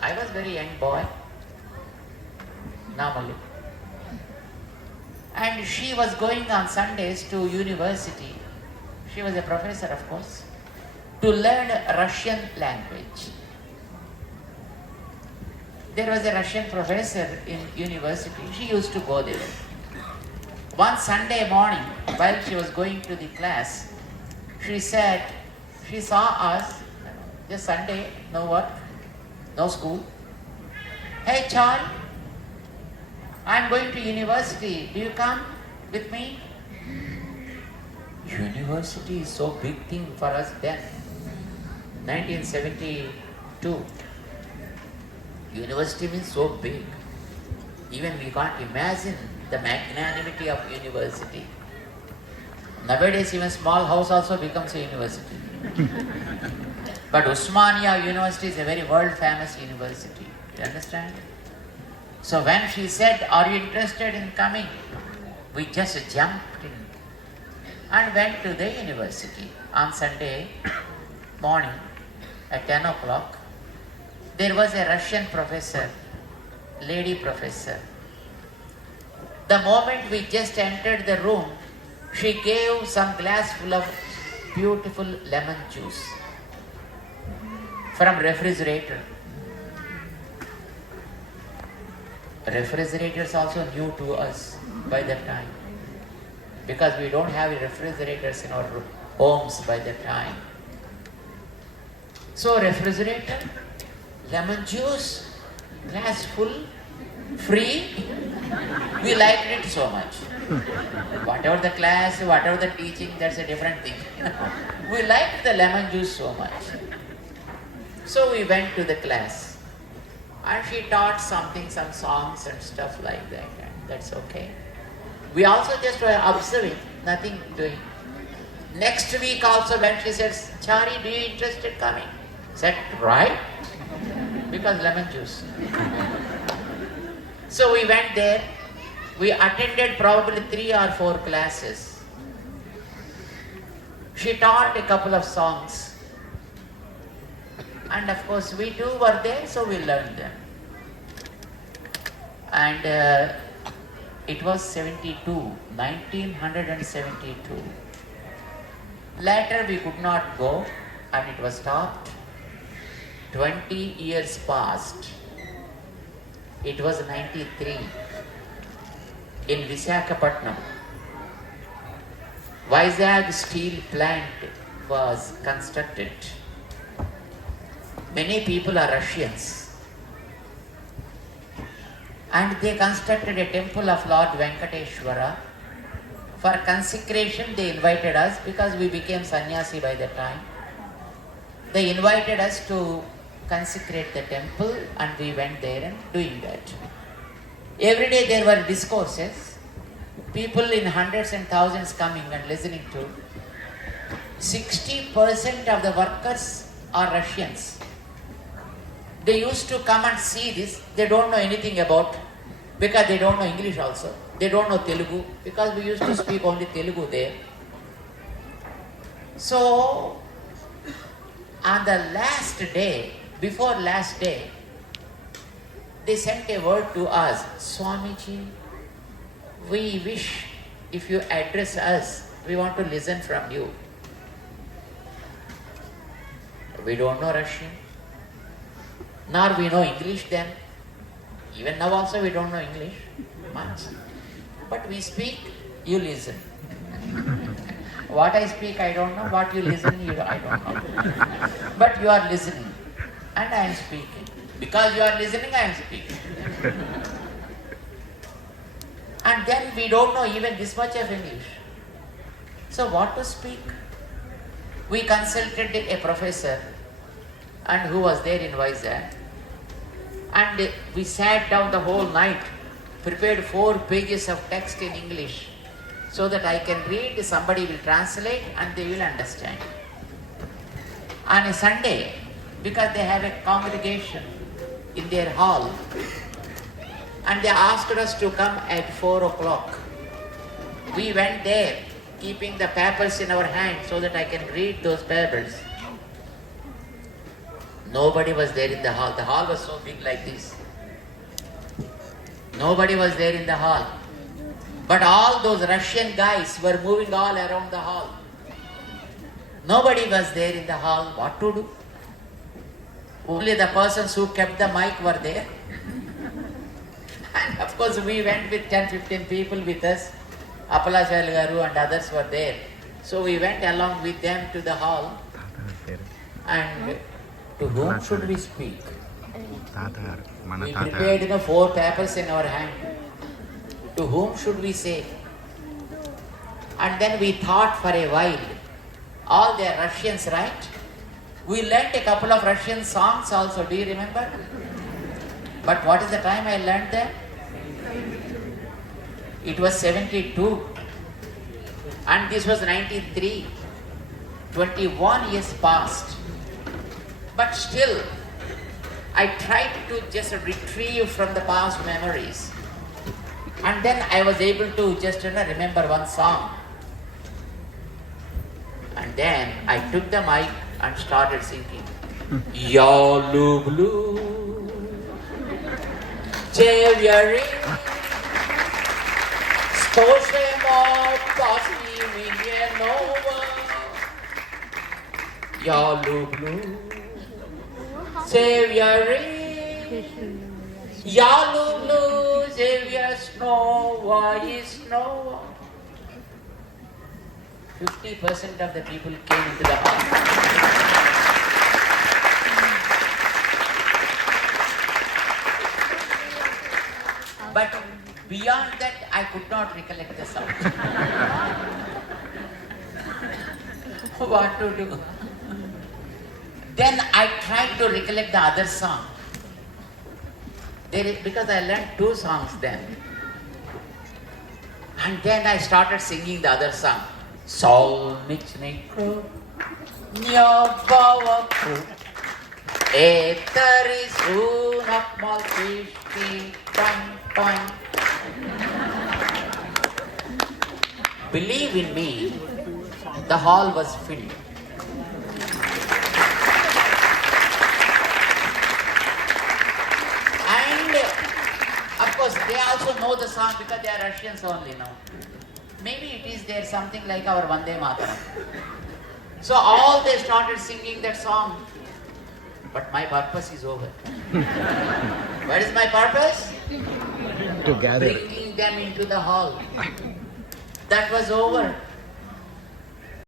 I was very young boy, normally. And she was going on Sundays to university. She was a professor, of course, to learn Russian language. There was a Russian professor in university. She used to go there. One Sunday morning, while she was going to the class, she said, she saw us, just Sunday, no work, no school. Hey Charlie, I'm going to university. Do you come with me? University is so big thing for us then. 1972. University means so big. Even we can't imagine the magnanimity of university. Nowadays even small house also becomes a university. But Osmania University is a very world famous university. You understand? So when she said, are you interested in coming? We just jumped in and went to the university on Sunday morning at 10 o'clock. There was a Russian professor, lady professor. The moment we just entered the room, she gave some glass full of beautiful lemon juice from refrigerator. Refrigerators also new to us by that time, because we don't have refrigerators in our homes by that time. So refrigerator, lemon juice, glass full, free. We liked it so much. Whatever the class, whatever the teaching, that's a different thing. We liked the lemon juice so much. So we went to the class. And she taught something, some songs and stuff like that. And that's okay. We also just were observing, nothing doing. Next week also when she says, Chari, do you interested coming? Said, right? Because lemon juice. So we went there. We attended probably 3 or 4 classes. She taught a couple of songs. And of course we too were there, so we learned them. And it was 1972. Later we could not go and it was stopped. 20 years passed. It was 93. In Visakhapatnam, Vizag Steel Plant was constructed. Many people are Russians. And they constructed a temple of Lord Venkateshwara. For consecration they invited us, because we became sannyasi by the time. They invited us to consecrate the temple and we went there and doing that. Every day there were discourses, people in hundreds and thousands coming and listening to. 60% of the workers are Russians. They used to come and see this. They don't know anything about, because they don't know English also. They don't know Telugu, because we used to speak only Telugu there. So, on the last day, before last day, they sent a word to us, Swamiji, we wish if you address us, we want to listen from you. We don't know Russian, nor we know English then. Even now also we don't know English much. But we speak, you listen. What I speak I don't know, what you listen I don't know. But you are listening and I am speaking. Because you are listening, I am speaking. And then we don't know even this much of English. So what to speak? We consulted a professor and who was there in Vizag. And we sat down the whole night, prepared 4 pages of text in English, so that I can read, somebody will translate and they will understand. On a Sunday, because they have a congregation in their hall, and they asked us to come at 4 o'clock. We went there, keeping the papers in our hand so that I can read those papers. Nobody was there in the hall. The hall was so big like this. Nobody was there in the hall. But all those Russian guys were moving all around the hall. Nobody was there in the hall. What to do? Only the persons who kept the mic were there. And of course we went with 10-15 people with us. Appalachal Garu and others were there. So we went along with them to the hall. And to whom should we speak? We prepared 4 papers in our hand. To whom should we say? And then we thought for a while. All they are Russians, right? We learnt a couple of Russian songs also. Do you remember? But what is the time I learnt them? It was 72. And this was 93. 21 years passed. But still, I tried to just retrieve from the past memories. And then I was able to just remember one song. And then I took the mic and started singing. Yalu blue, Jeeyar Swamy, Yalu blue, Jeeyar Yalu blue, Jeeyar Snow. 50% of the people came into the hall. But beyond that, I could not recollect the song. What to do? Then I tried to recollect the other song. Because I learned 2 songs then. And then I started singing the other song. Solnichny crew, Nyabava crew, Etari sunak malfishki, Pan. Believe in me, the hall was filled. And of course, they also know the song because they are Russians only now. Maybe it is there something like our Vande Mataram. So all they started singing that song. But my purpose is over. What is my purpose? To gather. Bringing them into the hall. That was over.